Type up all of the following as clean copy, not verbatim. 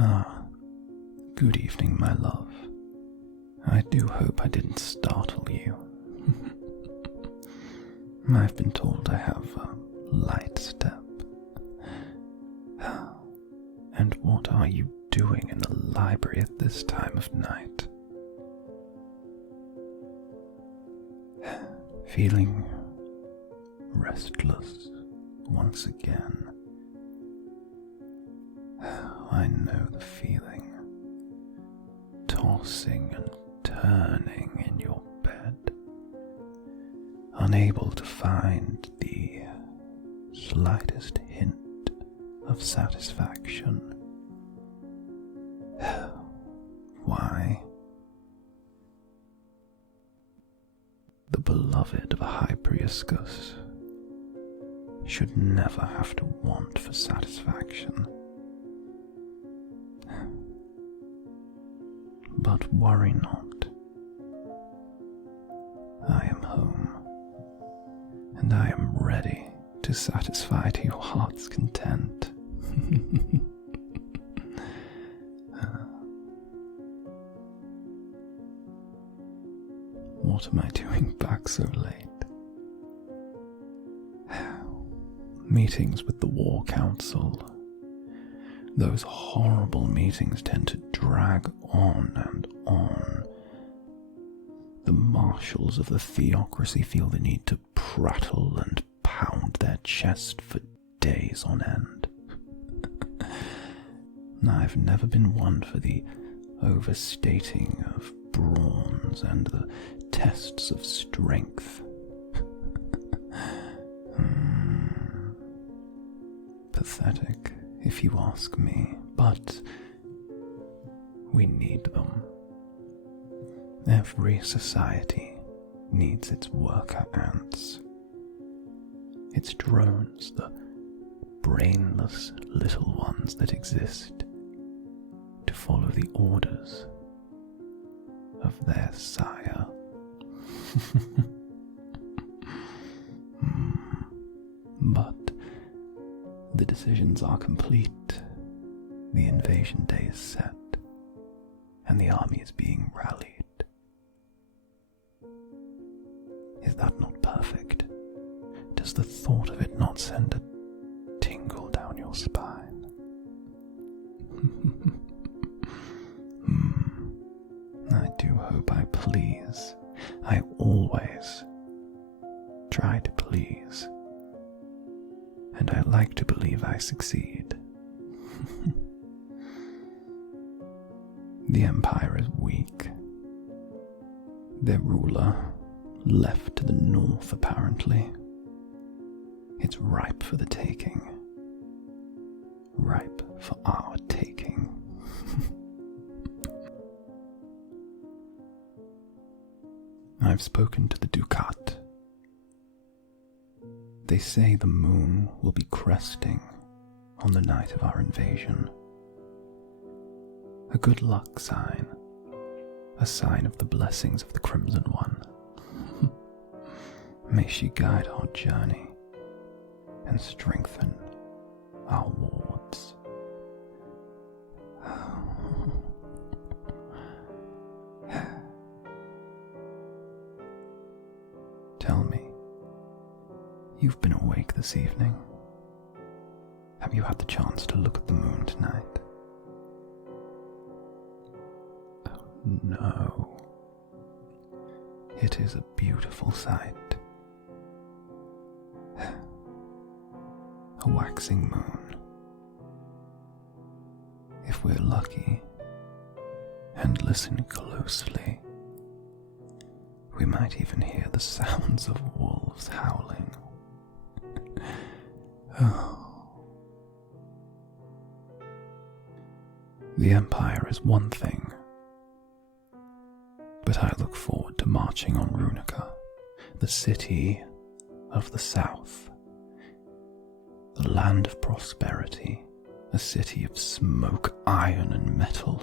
Ah, good evening, my love. I do hope I didn't startle you. I've been told I have a light step. And what are you doing in the library at this time of night? Feeling restless once again. I know the feeling. Tossing and turning in your bed, unable to find the slightest hint of satisfaction. Why? The beloved of a Hypriuscus should never have to want for satisfaction. But worry not. I am home, and I am ready to satisfy to your heart's content. What am I doing back so late? Meetings with the War Council. Those horrible meetings tend to drag on and on. The marshals of the theocracy feel the need to prattle and pound their chest for days on end. I've never been one for the overstating of brawns and the tests of strength. Pathetic, if you ask me, but we need them. Every society needs its worker ants, its drones, the brainless little ones that exist to follow the orders of their sire. But the decisions are complete, the invasion day is set, and the army is being rallied. Is that not perfect? Does the thought of it not send a tingle down your spine? I do hope I please. I always try to please. And I like to believe I succeed. The Empire is weak. Their ruler left to the north, apparently. It's ripe for the taking. Ripe for our taking. I've spoken to the Ducat. They say the moon will be cresting on the night of our invasion. A good luck sign. A sign of the blessings of the Crimson One. May she guide our journey and strengthen our wards. Tell me, you've been awake this evening. Have you had the chance to look at the moon tonight? Oh, no. It is a beautiful sight. A waxing moon. If we're lucky and listen closely, we might even hear the sounds of wolves howling. Oh. The Empire is one thing, but I look forward to marching on Runica, the city of the South, the land of prosperity, a city of smoke, iron, and metal.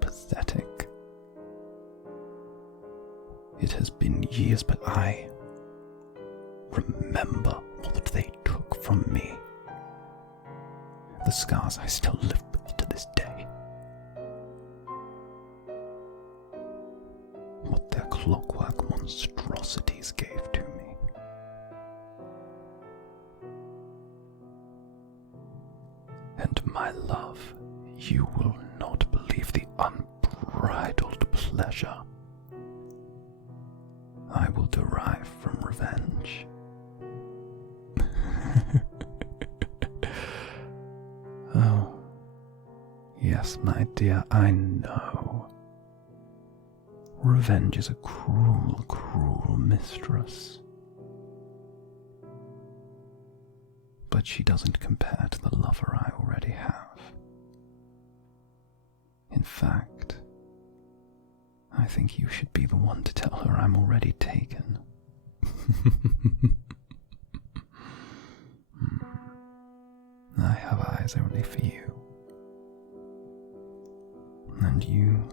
Pathetic. It has been years, but I remember what they took from me. the scars I still live with to this day. What their clockwork monstrosities gave to me. And my love, you will not believe the unbridled pleasure I will derive from revenge. Oh, yes, my dear, I know. Revenge is a cruel, cruel mistress. But she doesn't compare to the lover I already have. In fact, I think you should be the one to tell her I'm already taken. I have eyes only for you, and you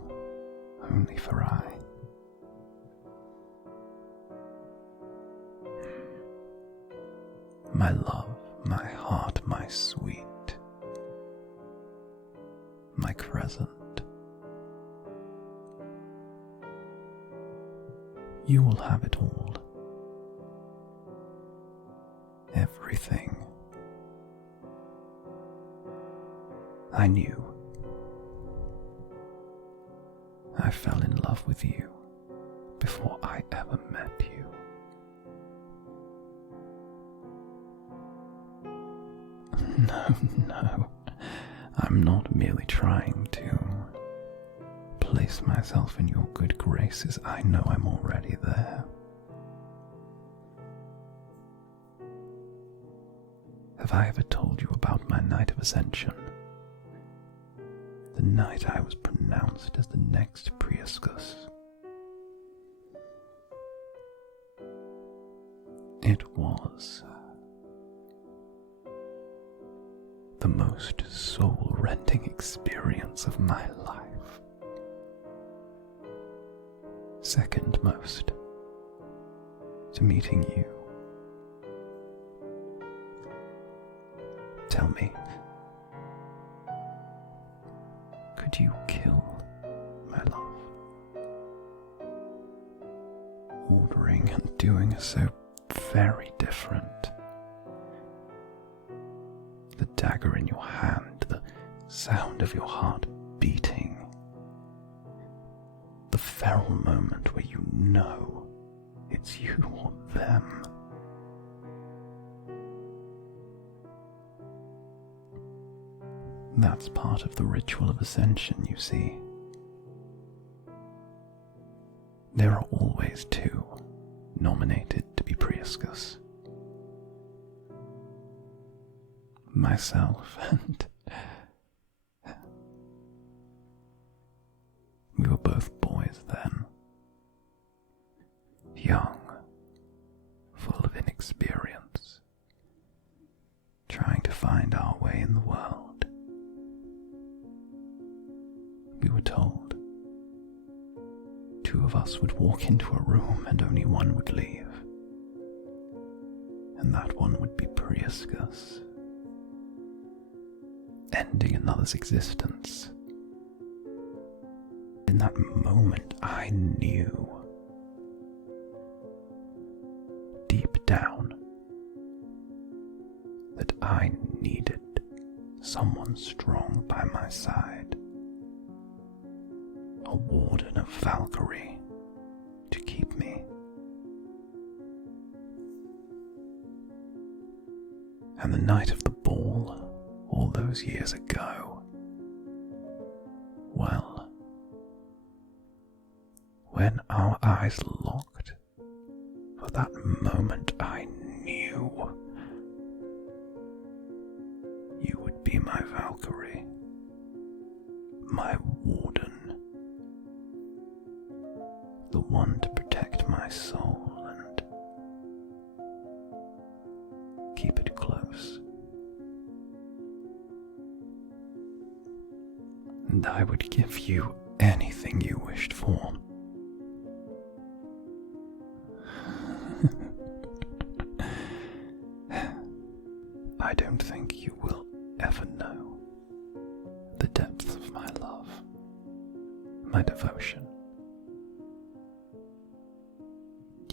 only for I. My love, my heart, my sweet, my crescent. You will have it all. Everything. I knew. I fell in love with you before I ever met you. No, I'm not merely trying to place myself in your good graces. I know I'm already there. Have I ever told you about my night of ascension? The night I was pronounced as the next Priuscus. It was the most soul-rending experience of my life. Second most to meeting you. Tell me, could you kill my love? Ordering and doing are so very different. The dagger in your hand, the sound of your heart beating, the feral moment where you know it's you or them. That's part of the ritual of ascension, you see. There are always two nominated to be Priuscus. Myself and... We were both boys then. Young, full of inexperience, trying to find our way in the world. We were told two of us would walk into a room and only one would leave. And that one would be Priuscus, ending another's existence. In that moment, I knew, deep down, that I needed someone strong by my side, a warden of Valkyrie to keep me. And the night of the ball, all those years ago, well, when our eyes locked, for that moment I knew you would be my Valkyrie, my warden, the one to protect my soul and keep it close. And I would give you anything you wished for. I don't think you will ever know. my devotion.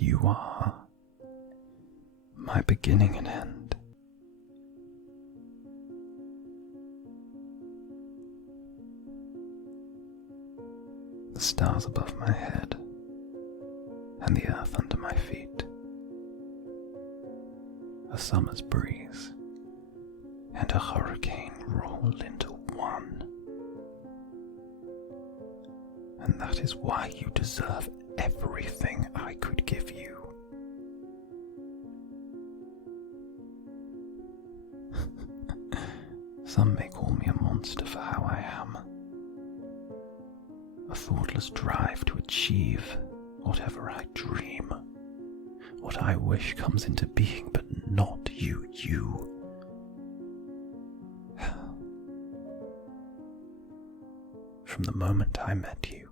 You are my beginning and end. The stars above my head and the earth under my feet, a summer's breeze and a hurricane rolled into one. And that is why you deserve everything I could give you. Some may call me a monster for how I am. A thoughtless drive to achieve whatever I dream. What I wish comes into being, but not you. From the moment I met you,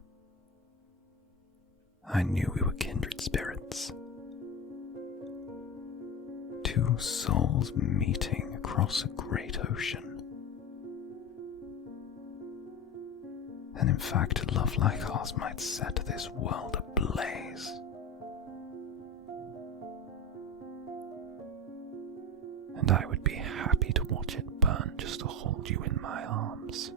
I knew we were kindred spirits. Two souls meeting across a great ocean. And in fact, a love like ours might set this world ablaze. And I would be happy to watch it burn just to hold you in my arms.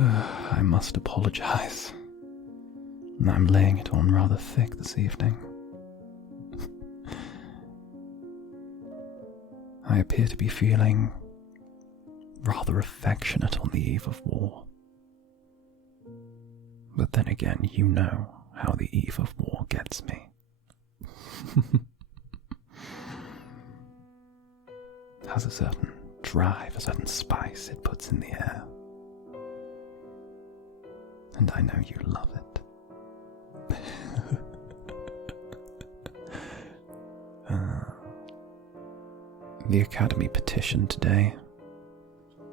I must apologize. I'm laying it on rather thick this evening. I appear to be feeling rather affectionate on the eve of war. But then again, you know how the eve of war gets me. Has a certain drive, a certain spice it puts in the air. And I know you love it. The Academy petitioned today,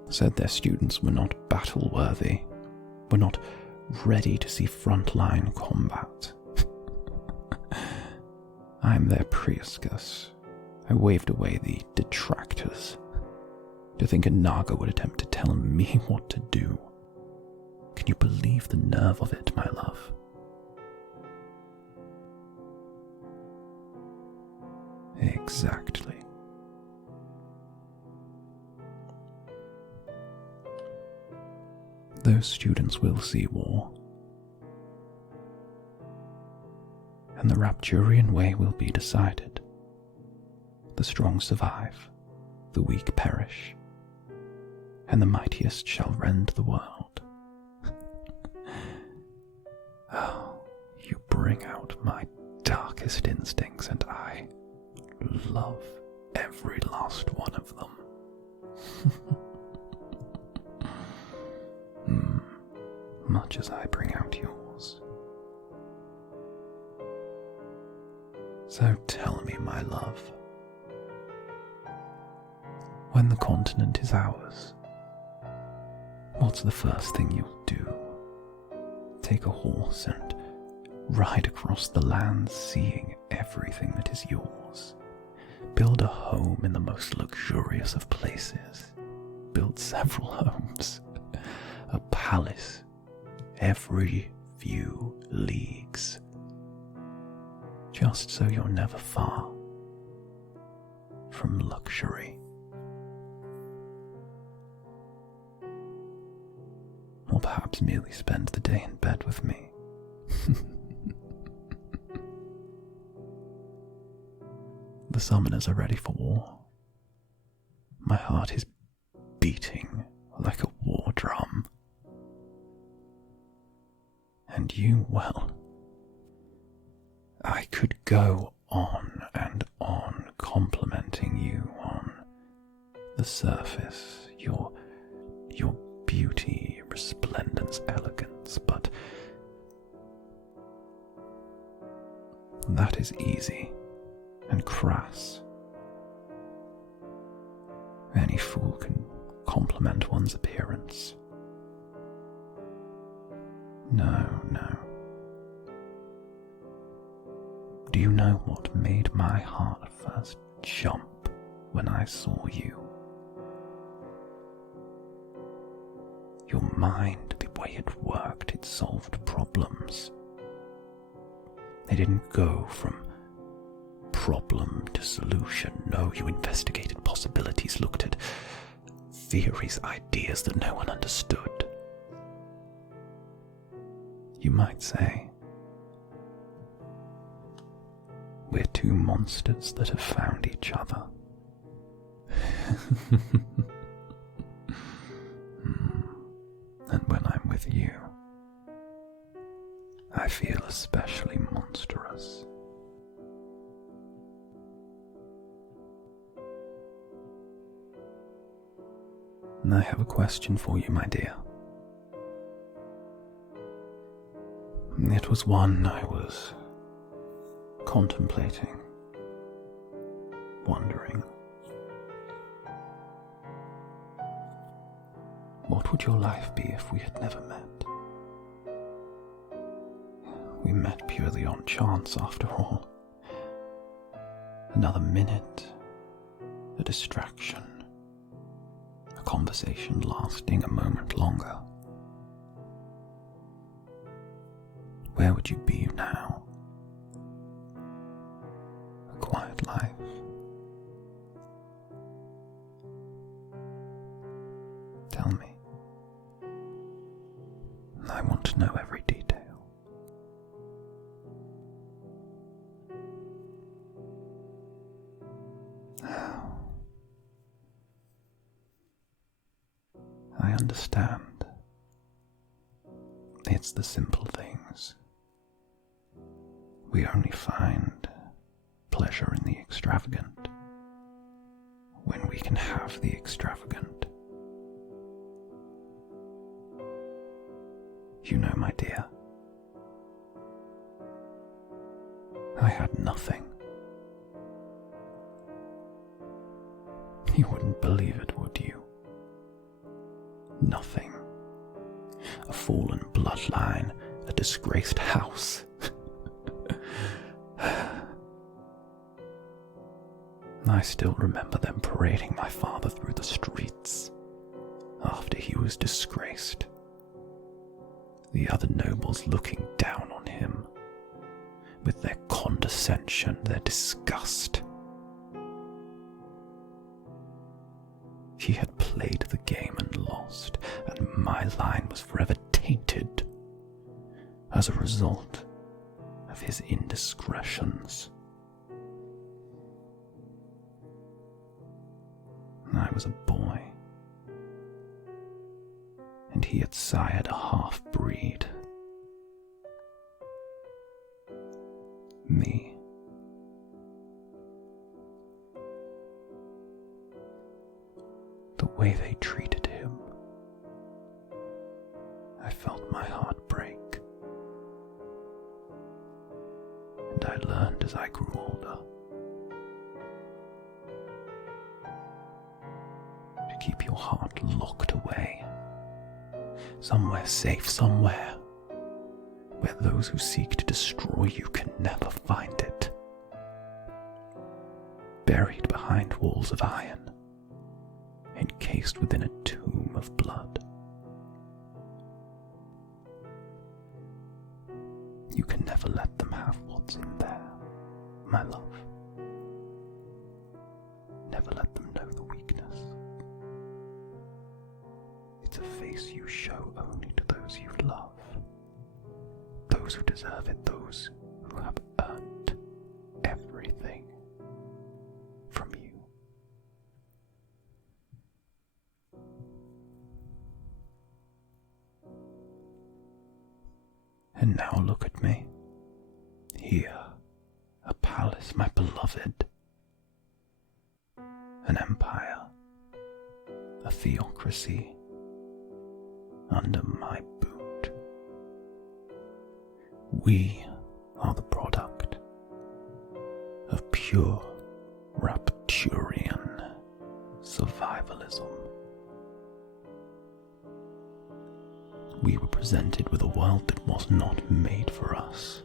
said their students were not battle-worthy, were not ready to see frontline combat. I am their Priuscus. I waved away the detractors. To think a Naga would attempt to tell me what to do. Can you believe the nerve of it, my love? Exactly. Those students will see war, and the Rapturian way will be decided. The strong survive, the weak perish, and the mightiest shall rend the world. Oh, you bring out my darkest instincts, and I love every last one of them. Much as I bring out yours. So tell me, my love, when the continent is ours, what's the first thing you'll do? Take a horse and ride across the land, seeing everything that is yours. Build a home in the most luxurious of places. Build several homes. A palace every few leagues. Just so you're never far from luxury. Or perhaps merely spend the day in bed with me. The summoners are ready for war. My heart is beating like a war drum. And you, well, I could go on and on complimenting you on the surface, your beauty, resplendence, elegance, but that is easy and crass. Any fool can compliment one's appearance. No. Do you know what made my heart first jump when I saw you. Your mind, the way it worked, it solved problems. It didn't go from problem to solution. No, you investigated possibilities, looked at theories, ideas that no one understood. You might say, we're two monsters that have found each other. And when I'm with you, I feel especially monstrous. And I have a question for you, my dear. It was one I was contemplating, wondering, what would your life be if we had never met? We met purely on chance, after all. Another minute, a distraction, a conversation lasting a moment longer. Where would you be now? A quiet life. Tell me. I want to know every detail. I understand. It's the simple things. We only find pleasure in the extravagant when we can have the extravagant. You know, my dear, I had nothing. You wouldn't believe it, would you? Nothing. A fallen bloodline, a disgraced house. I still remember them parading my father through the streets after he was disgraced. The other nobles looking down on him with their condescension, their disgust. He had played the game and lost, and my line was forever tainted as a result of his indiscretions. I was a boy, and he had sired a half-breed. Me. The way they treated him, I felt my heart break. And I learned as I grew older to keep your heart locked away, somewhere safe, somewhere where those who seek to destroy you can never find it. Buried behind walls of iron, encased within a tomb of blood. You can never let them have what's in there, my love. Never let them know the weakness. It's a face you show only to those you love, those who deserve it, those who have earned everything from you. And now look at me. Here, a palace, my beloved. An empire, a theocracy, under my boot. We are the product of pure Rapturian survivalism. We were presented with a world that was not made for us,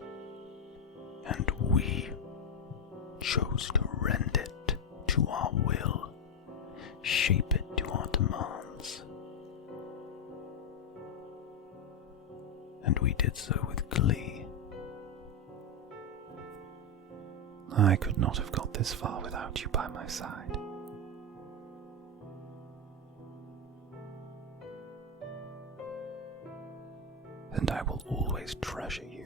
and we chose to rend it to to our will, shape it to our demands. And we did so with glee. I could not have got this far without you by my side. And I will always treasure you.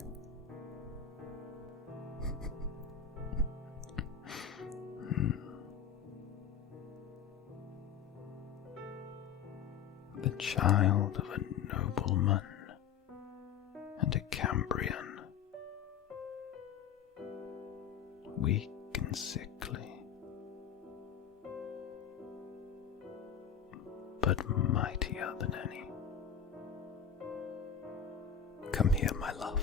The child of a nobleman and a Cambrian, weak and sickly, but mightier than any. Come here, my love.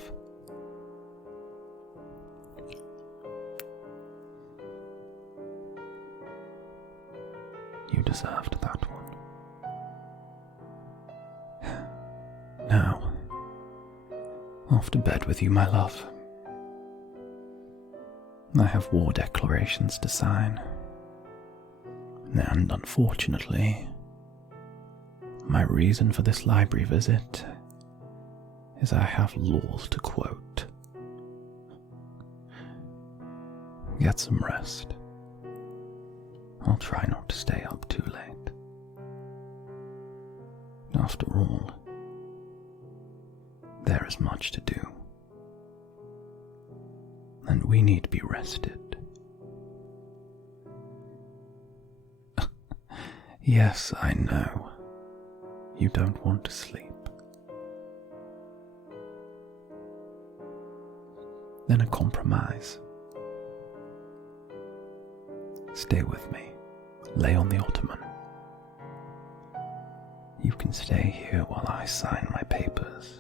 You deserved that one. Now, off to bed with you, my love. I have war declarations to sign, and unfortunately, my reason for this library visit is I have laws to quote. Get some rest. I'll try not to stay up too late. After all, there is much to do, and we need to be rested. Yes, I know. You don't want to sleep. Then a compromise. Stay with me. Lay on the ottoman. You can stay here while I sign my papers,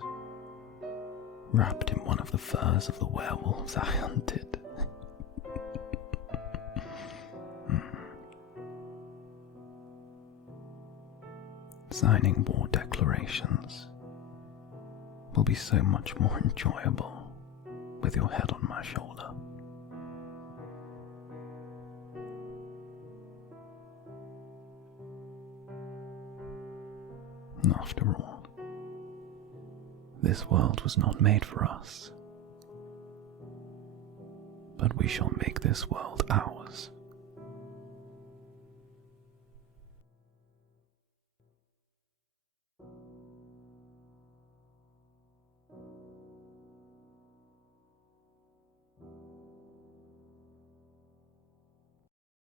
wrapped in one of the furs of the werewolves I hunted. Signing war declarations will be so much more enjoyable with your head on my shoulder. After all, this world was not made for us, but we shall make this world ours.